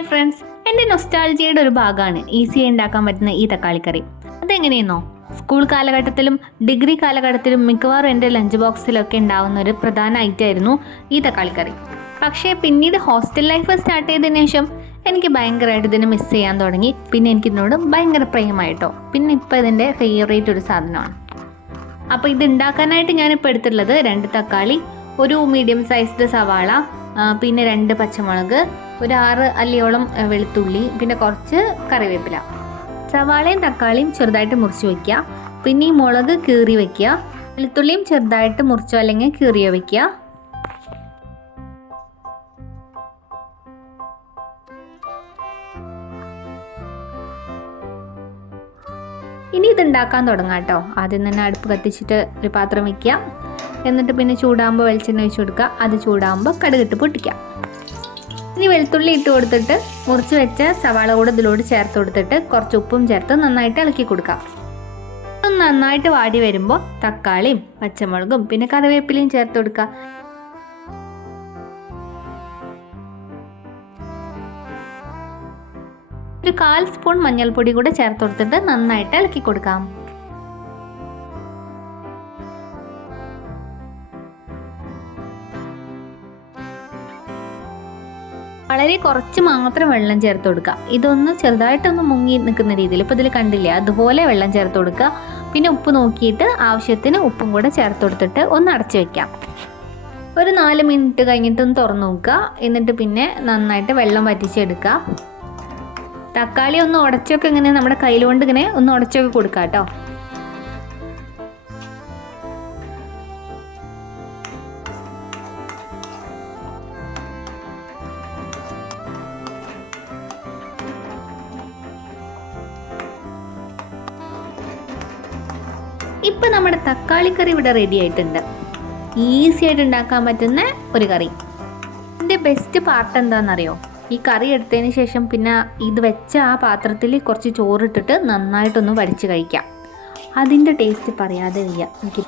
Hi friends എന്റെ നൊസ്റ്റാൾജിയുടെ ഒരു ഭാഗമാണ് ഈസിയായി ഉണ്ടാക്കാൻ പറ്റുന്ന ഈ തക്കാളിക്കറി. അതെങ്ങനെയെന്നോ? സ്കൂൾ കാലഘട്ടത്തിലും ഡിഗ്രി കാലഘട്ടത്തിലും മിക്കവാറും എന്റെ ലഞ്ച് ബോക്സിലൊക്കെ ഉണ്ടാവുന്ന ഒരു പ്രധാന ഐറ്റം ആയിരുന്നു ഈ തക്കാളിക്കറി. പക്ഷേ പിന്നീട് ഹോസ്റ്റൽ ലൈഫ് സ്റ്റാർട്ട് ചെയ്തതിനു ശേഷം എനിക്ക് ഭയങ്കരമായിട്ട് ഇതിനെ മിസ് ചെയ്യാൻ തുടങ്ങി. പിന്നെ എനിക്ക് ഇതിനോട് ഭയങ്കര പ്രിയമായിട്ടോ പിന്നെ ഇപ്പോൾ ഇതിന്റെ ഫേവറേറ്റ് ഒരു സാധനമാണ്. അപ്പോൾ ഇത് ഉണ്ടാക്കാനായിട്ട് ഞാനിപ്പോൾ എടുത്തിട്ടുള്ളത് രണ്ട് തക്കാളി ഒരു മീഡിയം സൈസ്ഡ് സവാള പിന്നെ രണ്ട് പച്ചമുളക് ഒരു ആറ് അല്ലിയോളം വെളുത്തുള്ളി പിന്നെ കുറച്ച് കറിവേപ്പില. സവാളയും തക്കാളിയും ചെറുതായിട്ട് മുറിച്ച് വയ്ക്കുക പിന്നെ ഈ മുളക് കീറി വയ്ക്കുക വെളുത്തുള്ളിയും ചെറുതായിട്ട് മുറിച്ചോ അല്ലെങ്കിൽ കീറിയോ വയ്ക്കുക ഇനി ഇത് ഉണ്ടാക്കാൻ തുടങ്ങാം കേട്ടോ. ആദ്യം തന്നെ അടുപ്പ് കത്തിച്ചിട്ട് ഒരു പാത്രം വെക്കുക. എന്നിട്ട് പിന്നെ ചൂടാകുമ്പോൾ വെളിച്ചെണ്ണ ഒഴിച്ച് കൊടുക്കുക. അത് ചൂടാകുമ്പോൾ കടുകിട്ട് പൊട്ടിക്കുക. ഇനി വെളുത്തുള്ളി ഇട്ട് കൊടുത്തിട്ട് മുറിച്ച് വെച്ച സവാള കൂടെ ഇതിലോട് ചേർത്ത് കൊടുത്തിട്ട് കുറച്ച് ഉപ്പും ചേർത്ത് നന്നായിട്ട് ഇളക്കി കൊടുക്കുക. ഒന്ന് നന്നായിട്ട് വാടി വരുമ്പോൾ തക്കാളിയും പച്ചമുളകും പിന്നെ കറിവേപ്പിലയും ചേർത്ത് കൊടുക്കുക. ഒരു കാൽ സ്പൂൺ മഞ്ഞൾപ്പൊടി കൂടെ ചേർത്ത് കൊടുത്തിട്ട് നന്നായിട്ട് ഇളക്കി കൊടുക്കാം. വളരെ കുറച്ച് മാത്രം വെള്ളം ചേർത്ത് കൊടുക്കുക. ഇതൊന്ന് ചെറുതായിട്ടൊന്ന് മുങ്ങി നിൽക്കുന്ന രീതിയിൽ ഇപ്പോൾ ഇതിൽ കണ്ടില്ലേ? അതുപോലെ വെള്ളം ചേർത്ത് കൊടുക്കുക. പിന്നെ ഉപ്പ് നോക്കിയിട്ട് ആവശ്യത്തിന് ഉപ്പും കൂടെ ചേർത്ത് കൊടുത്തിട്ട് ഒന്ന് അടച്ചു വെക്കാം. ഒരു നാല് മിനിറ്റ് കഴിഞ്ഞിട്ടൊന്ന് തുറന്നു നോക്കുക. എന്നിട്ട് പിന്നെ നന്നായിട്ട് വെള്ളം വറ്റിച്ചെടുക്കുക. തക്കാളി ഒന്ന് ഉടച്ചൊക്കെ ഇങ്ങനെ നമ്മുടെ കയ്യിലുകൊണ്ട് ഇങ്ങനെ ഒന്ന് ഉടച്ചൊക്കെ കൊടുക്കാം കേട്ടോ. ഇപ്പൊ നമ്മുടെ തക്കാളി കറി ഇവിടെ റെഡി ആയിട്ടുണ്ട്. ഈസി ആയിട്ട് ഉണ്ടാക്കാൻ പറ്റുന്ന ഒരു കറി. ഇതിന്റെ ബെസ്റ്റ് പാർട്ട് എന്താണെന്നറിയോ? ഈ കറി എടുത്തതിന് ശേഷം പിന്നെ ഇത് വെച്ച ആ പാത്രത്തിൽ കുറച്ച് ചോറിട്ടിട്ട് നന്നായിട്ടൊന്ന് വടിച്ച് കഴിക്കാം. അതിന്റെ ടേസ്റ്റ് പറയാതെ വയ്യ. എനിക്ക്